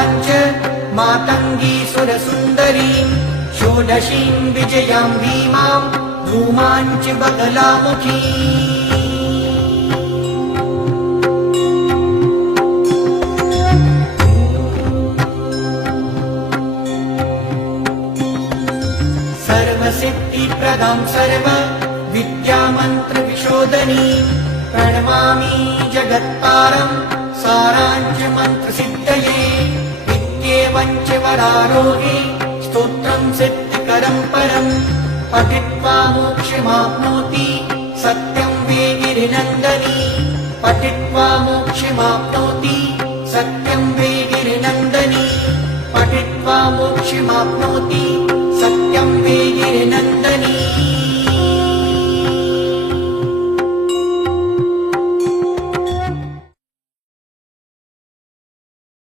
मालाञ्च मातङ्गी सुरसुन्दरीं षोडशीं विजयां भीमां धूमाञ्च बगलामुखी सर्वसिद्धिप्रदां सर्व विद्यामन्त्रविशोधनीं प्रणमामि जगत्तारं साराञ्च मन्त्रसिद्धये विद्येवञ्च वरारोहे स्तोत्रं सिद्धिकरं परम् पठित्वा मोक्षमाप्नोति सत्यं वे गिरिनन्दनी पठित्वा मोक्षमाप्नोति सत्यं वे गिरिनन्दनी पठित्वा मोक्षमाप्नोति सत्यं वे गिरिनन्दनी।